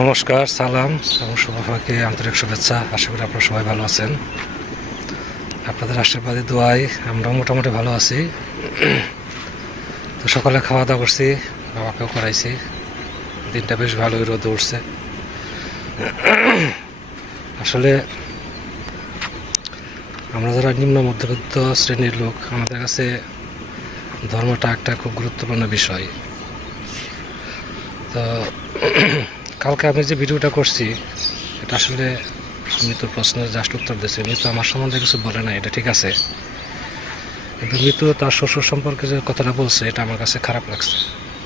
নমস্কার, সালাম। এবং সবাইকে আন্তরিক শুভেচ্ছা। আশা করি আপনারা সবাই ভালো আছেন। আপনাদের আশীর্বাদে দোয়াই আমরাও মোটামুটি ভালো আছি। তো সকালে খাওয়া দাওয়া করছি, বাবাকেও করাইছি। দিনটা বেশ ভালোই রোদ উঠছে। আসলে আমরা যারা নিম্ন মধ্যবিত্ত শ্রেণির লোক, আমাদের কাছে ধর্মটা একটা খুব গুরুত্বপূর্ণ বিষয়। তো কালকে আমি যে ভিডিওটা করছি, এটা আসলে মৃত্যুর প্রশ্নের জাস্ট উত্তর দিয়েছে। মৃত্যু আমার সম্বন্ধে কিছু বলে না এটা ঠিক আছে। কিন্তু মৃত্যু তার শ্বশুর সম্পর্কে যে কথাটা বলছে, এটা আমার কাছে খারাপ লাগছে।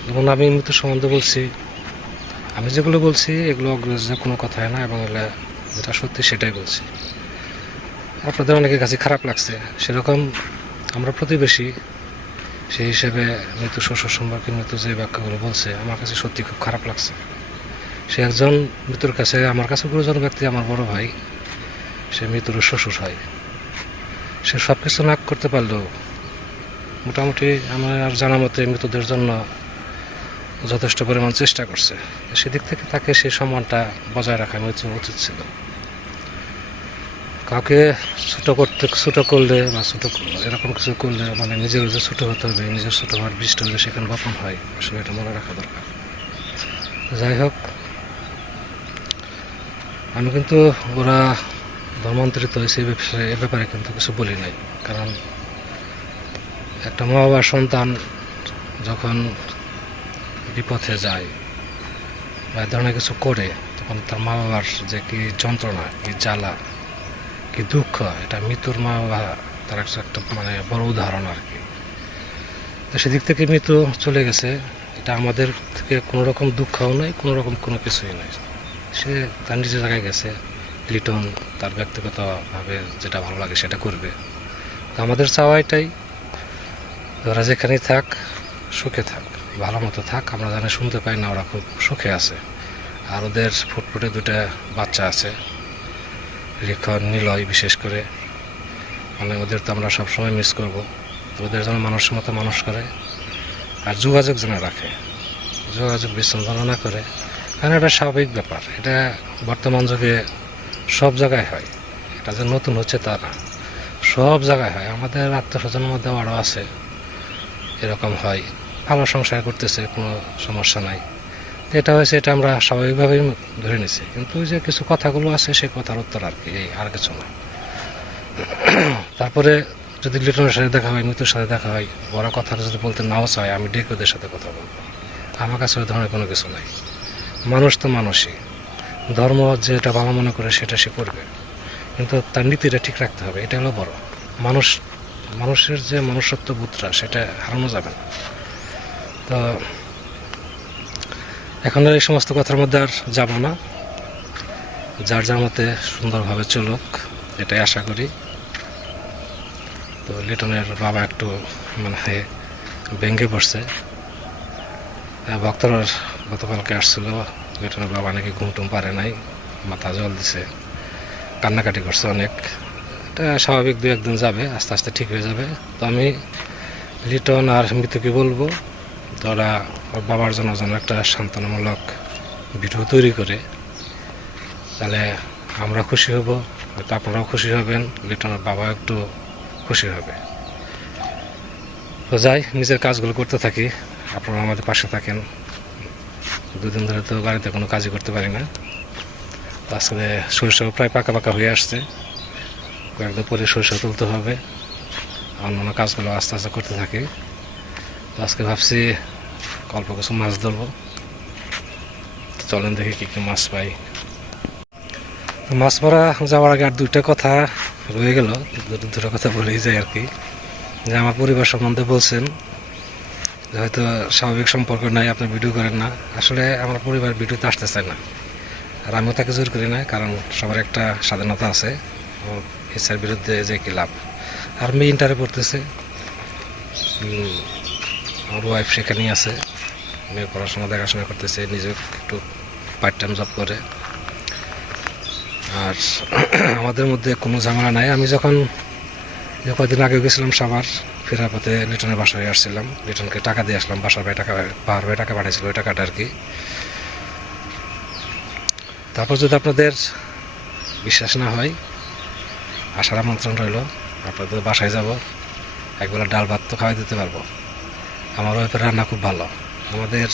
যেমন আমি মৃত্যুর সম্বন্ধে বলছি, আমি যেগুলো বলছি, এগুলো অগ্রজ কোনো কথাই না, এবং এগুলো যেটা সত্যি সেটাই বলছি। আপনাদের অনেকের কাছে খারাপ লাগছে। সেরকম আমরা প্রতিবেশী, সেই হিসেবে মৃত্যু শ্বশুর সম্পর্কে মৃত্যু যে বাক্যগুলো বলছে, আমার কাছে সত্যি খুব খারাপ লাগছে। সে একজন মৃত্যুর কাছে, আমার কাছে গুরুজন ব্যক্তি, আমার বড় ভাই, সে মৃত্যুর শ্বশুর হয়। সে সব কিছু না করতে পারলেও মোটামুটি আমার আর জানা মতে মৃতদের জন্য যথেষ্ট পরিমাণ চেষ্টা করছে। সেদিক থেকে তাকে সেই সম্মানটা বজায় রাখা উচিত ছিল। কাউকে ছোটো করতে, ছোটো করলে বা ছোটো এরকম কিছু করলে মানে নিজের যে ছোটো হতে হবে, নিজের ছোটো হওয়ার বৃষ্টি হলে সেখানে বপন হয়। আসলে এটা মনে রাখা দরকার। যাই হোক আমি কিন্তু ওরা ধর্মান্তরিত হয়েছে এই ব্যাপারে এ ব্যাপারে কিন্তু কিছু বলি নাই। কারণ একটা মা বাবার সন্তান যখন বিপথে যায় বা ধরনের কিছু করে, তখন তার মা বাবার যে কি যন্ত্রণা, কি জ্বালা, কি দুঃখ, এটা মৃত্যুর মা বাবা তার একটা মানে বড় উদাহরণ আর কি। তো সেদিক থেকে মৃত্যু চলে গেছে। এটা আমাদের থেকে কোনো রকম দুঃখও নাই কোনো রকম কোনো কিছুই নাই। সে তার নিজের জায়গায় গেছে, লিটন তার ব্যক্তিগতভাবে যেটা ভালো লাগে সেটা করবে। তো আমাদের চাওয়া এটাই, ওরা যেখানেই থাক, সুখে থাক, ভালো মতো থাক, আমরা জানি শুনতে পাই না ওরা খুব সুখে আছে। আর ওদের ফুটফুটে দুটা বাচ্চা আছে, লিখন, নিলয় বিশেষ করে। মানে ওদের তো আমরা সবসময় মিস করব। ওদের যেন মানুষের মতো মানুষ করে, আর যোগাযোগ যেন রাখে। যোগাযোগ বিচ্ছিন্ন না করে কারণ এটা স্বাভাবিক ব্যাপার। এটা বর্তমান যুগে সব জায়গায় হয়। এটা যে নতুন হচ্ছে তা না। সব জায়গায় হয়। আমাদের আত্মস্বজনের মধ্যে আরও আছে। এরকম হয়। ভালো সংসার করতেছে, কোনো সমস্যা নাই। এটা হয়েছে, এটা আমরা স্বাভাবিকভাবেই ধরে নিছি। কিন্তু যে কিছু কথাগুলো আছে সেই কথার উত্তর আর কি, এই আর কিছু না। তারপরে যদি লিটনের সাথে দেখা হয় মৃত্যুর সাথে দেখা হয়, বড় কথা যদি বলতে নাও চায়, আমি ডেকে ওদের সাথে কথা বলব। আমার কাছে ওই ধরনের কোনো কিছু নাই। মানুষ তো মানুষই। ধর্ম যেটা বাবা মনে করে সেটা সে করবে। কিন্তু তার নীতিটা ঠিক রাখতে হবে, এটা হলো বড়। মানুষ, মানুষের যে মনুষ্যত্ব বোধটা সেটা হারানো যাবে না। তো এখন আর এই সমস্ত কথার মধ্যে আর যাব না। যার যার মতে সুন্দরভাবে চলুক, এটাই আশা করি। তো লিটনের বাবা একটু মানে ভেঙে পড়ছে। ভক্তরা গতকালকে আসছিল লিটনের বাবা নাকি ঘুম টুম পারে নাই, মাথা জল দিছে। কান্নাকাটি করছে অনেক। এটা স্বাভাবিক দু একদিন যাবে, আস্তে আস্তে ঠিক হয়ে যাবে। তো আমি লিটন আর মৃত্যুকে বলব, তো ওরা ওর বাবার জন্য যেন একটা সান্ত্বনামূলক ভিডিও তৈরি করে। তাহলে আমরা খুশি হব, হয়তো আপনারাও খুশি হবেন, লিটনের বাবা একটু খুশি হবে। তো যাই, নিজের কাজগুলো করতে থাকি আপনারা আমাদের পাশে থাকেন। দুদিন ধরে তো বাড়িতে কোনো কাজই করতে পারি না। আজকে সরিষাও প্রায় পাকা পাকা হয়ে আসছে। কয়েকদিন পরে সরিষা তুলতে হবে। অন্যান্য কাজগুলো আস্তে আস্তে করতে থাকি। তো আজকে ভাবছি অল্প কিছু মাছ ধরবো। চলেন দেখি কী কী মাছ পাই। মাছ মারা যাওয়ার আগে আর দুইটা কথা রয়ে গেল। দুটো কথা বলেই যায় আর কি। যে আমার পরিবার সম্বন্ধে বলছেন হয়তো স্বাভাবিক সম্পর্ক নাই, আপনি ভিডিও করেন না। আসলে আমার পরিবার ভিডিওতে আসতে চায় না। আর আমিও তাকে জোর করি না, কারণ সবার একটা স্বাধীনতা আছে। ইচ্ছার বিরুদ্ধে যে কি লাভ। আর মেয়ে ইন্টারে পড়তেছে আমার ওয়াইফ সেখানেই আছে। মেয়ে পড়াশোনা, দেখাশোনা করতেছে নিজে একটু পার্ট টাইম জব করে। আর আমাদের মধ্যে কোনো ঝামেলা নাই। আমি যখন যে কয়েকদিন আগে গেছিলাম সাবার ফেরার পথে লিটনের বাসায় আসছিলাম। লিটনকে টাকা দিয়ে আসলাম, বাসার ভাই টাকা বাবার ভাই টাকা পাঠিয়েছিল ওই টাকাটা আর কি। তারপর যদি আপনাদের বিশ্বাস না হয়, আসার আমন্ত্রণ রইল, আপনাদের বাসায় যাব, একবেলা ডাল ভাত তো খাওয়াই দিতে পারব। আমার ওয়াইফের রান্না খুব ভালো। আমাদের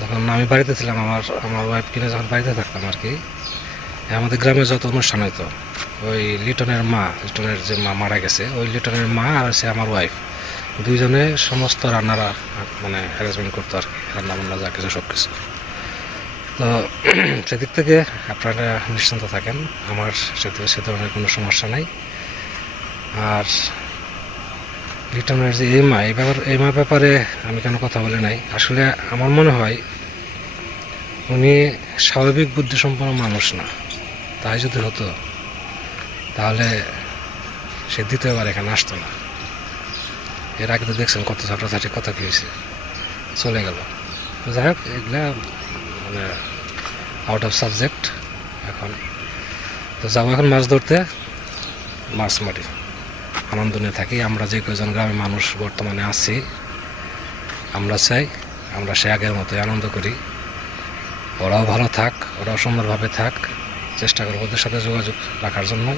যখন আমি বাড়িতে ছিলাম, আমার আমার ওয়াইফ কিনে যখন বাড়িতে থাকতাম আর কি, আমাদের গ্রামে যত অনুষ্ঠান হইতো ওই লিটনের মা, লিটনের যে মা মারা গেছে, ওই লিটনের মা আর সে আমার ওয়াইফ দুইজনে সমস্ত রান্নারা মানে অ্যারেঞ্জমেন্ট করতো আর কি রান্না বান্না যা কিছু সব কিছু। তো সেদিক থেকে আপনারা নিশ্চিন্ত থাকেন, আমার সেতে, সে ধরনের কোনো সমস্যা নাই। আর লিটনের যে এই মা, এই ব্যাপার, এই মা ব্যাপারে আমি কেন কথা বলে নাই। আসলে আমার মনে হয় উনি স্বাভাবিক বুদ্ধিসম্পন্ন মানুষ না। তাই যদি হতো তাহলে সে দ্বিতীয়বার এখানে আসতো না। এর আগে তো দেখছেন কত ঝগড়াঝাটি কত কি হয়েছে। চলে গেল। যাই হোক, এগুলা মানে আউট অফ সাবজেক্ট এখন। তো যাব এখন মাছ ধরতে। মাছ মারি আনন্দ নিয়ে থাকি। আমরা যে কজন গ্রামের মানুষ বর্তমানে আছি, আমরা চাই, আমরা সে আগের মতোই আনন্দ করি। ওরাও ভালো থাক, ওরাও সুন্দরভাবে থাক। চেষ্টা করব ওদের সাথে যোগাযোগ রাখার জন্য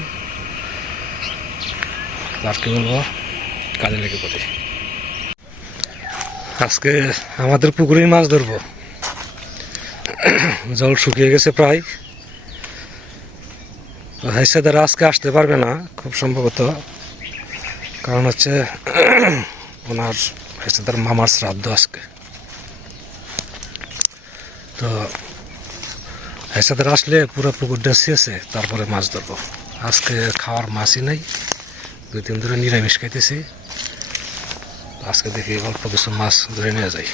আর কি বলব কাজে লেগে পড়ি। আজকে আমাদের পুকুরেই মাছ ধরবো। জল শুকিয়ে গেছে প্রায়। হাইসাদার আজকে আসতে পারবে না, খুব সম্ভবত। কারণ হচ্ছে ওনার হাইসাদার মামার শ্রাদ্ধ আজকে। তো হাইসাদার আসলে পুরো পুকুর ডেসিয়েছে তারপরে মাছ ধরবো। আজকে খাওয়ার মাছই নেই। দুই তিন ধরে নিরামিষ খাইতেছি। আজকে দেখি অল্প কিছু মাছ ধরে নিয়ে যাই।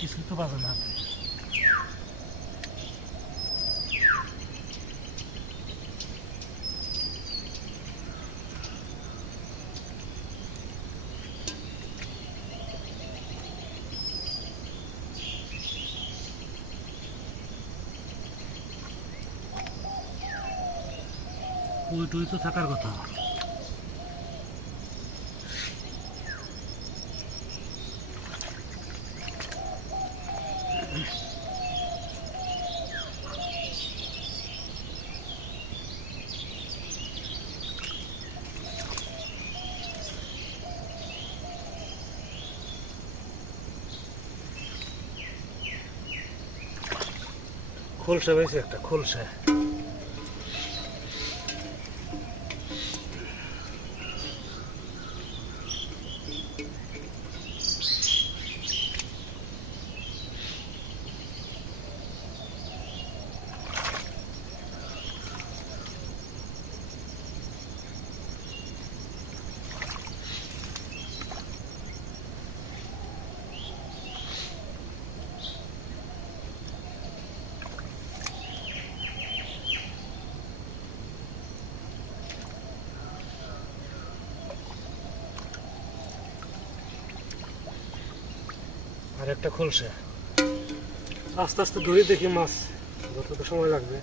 কিছু তো বাজে না ওই টুই তো থাকার কথা খোলসা হয়েছে একটা খোলসা। একটা খোলসা আস্তে আস্তে ধরে দেখি মাছ তো সময় লাগবে।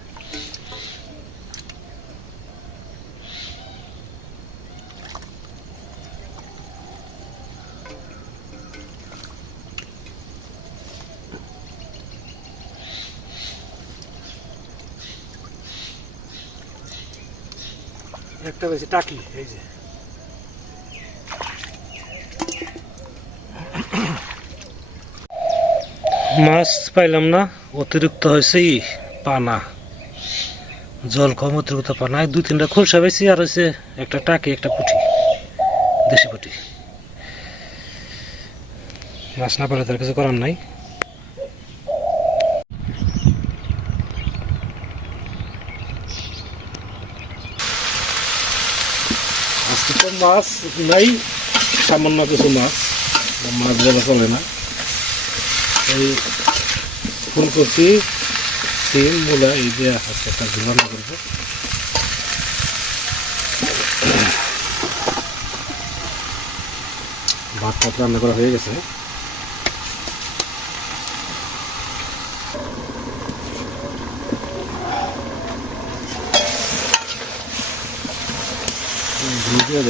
একটা বেশি টাকি, এই যে। মাছ পাইলাম না, অতিরিক্ত হয়েছে পানা। জল কম, অতিরিক্ত পা নাই দুই তিনটা খুলসা বেশি আর হচ্ছে একটা টাকি, একটা পুঁটি, দেশি পুঁটি। মাছ না পেলে তার কিছু করার নাই। মাছ নাই, সামান্য কিছু মাছ মাছ বলা চলে না। এই ফুলকপি, সিম, মূলা, এই যে আজকে একটা ঝুল রান্না করব। ভাত টাত রান্না করা হয়ে গেছে। ঝুল দিয়ে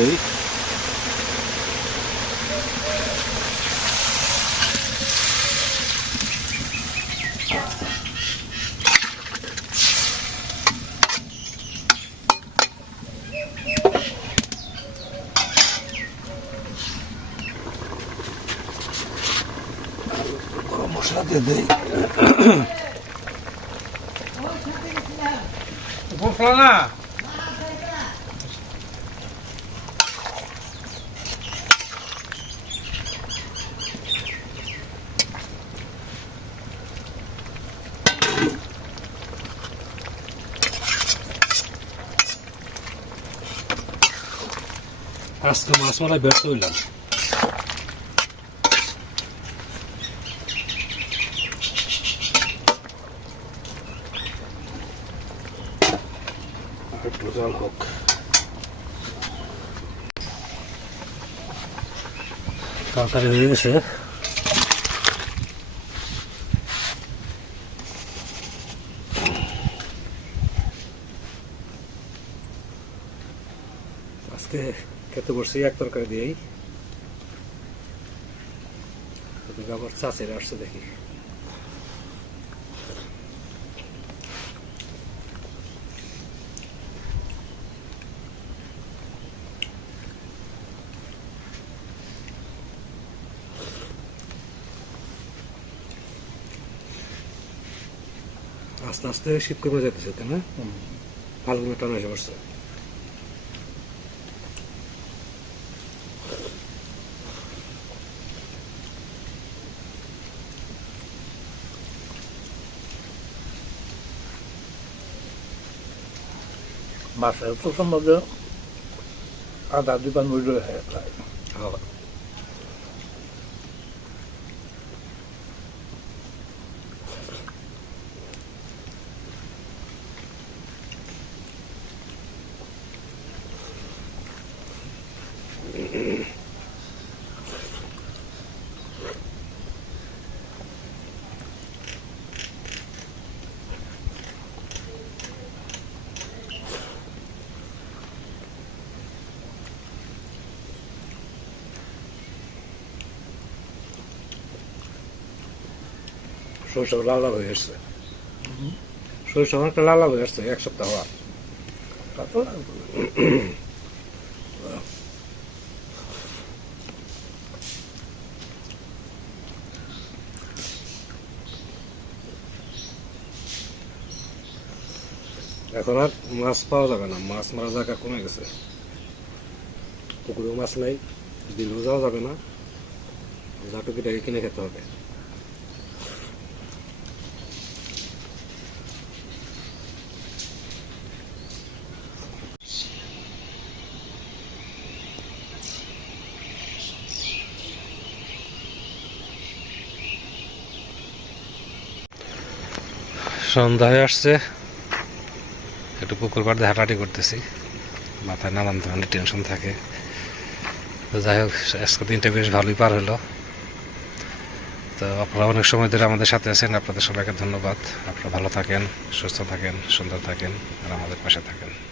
দিয়ে দেই মশলা না আজকে মাছ মারা ব্যর্থ হইলাম একটু জল হোক তরকারি হয়ে গেছে। আজকে খেতে বসছি এক তরকারি দিয়েই। আবার চাষের আসছে দেখি। আস্তে আস্তে শীত কমে যেতেছে তাই না? ফাল্গুনে টান এসে পড়ছে মাছের তো সম্বন্ধে আধা দোকান মূল্য হয়ে প্রায় সরষে লাল হয়ে আসছে সরষে অনেকটা লাল হয়ে আসছে এক সপ্তাহ হওয়ার তা এখন আর মাছ পাওয়া যাবে না, মাছ মারা জায়গা কমে গেছে। পুকুরেও মাছ নাই, বিলেও যাওয়া যাবে না। জাটুকিটাকে কিনে খেতে হবে। সন্ধ্যা হয়ে আসছে। একটু পুকুর পাড়ে হাঁটাহাঁটি করতেছি। মাথায় নানান ধরনের টেনশন থাকে। তো যাই হোক, আজকে দিনটা বেশ ভালোই পার হলো। তো আপনারা অনেক সময় ধরে আমাদের সাথে আছেন। আপনাদের সবাইকে ধন্যবাদ। আপনারা ভালো থাকেন, সুস্থ থাকেন, সুন্দর থাকেন, আর আমাদের পাশে থাকেন।